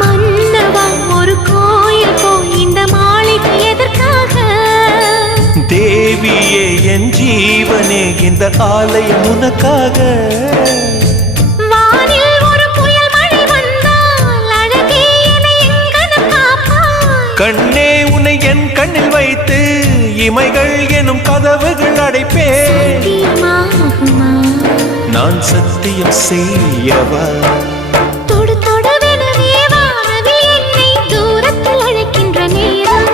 மன்னவா ஒரு கோயில் இந்த மாளிகை எதற்காக? தேவியே என் ஜீவனே இந்த ஆலயம் உனக்காக. வானில் ஒரு புயல் மழை வந்தால் அழகே என்னை எங்கனம் காப்பாய். கண்ணே உன்னை என் கண்ணில் வைத்து இமைகள் எனும் கதவுகள் அடைப்பேன். சத்தியமாகுமா? நான் சத்தியம் செய்யவா? தொடு தொடுவெனவே வானவில் என்னை தூரத்தில் அழைக்கின்ற நேரம்.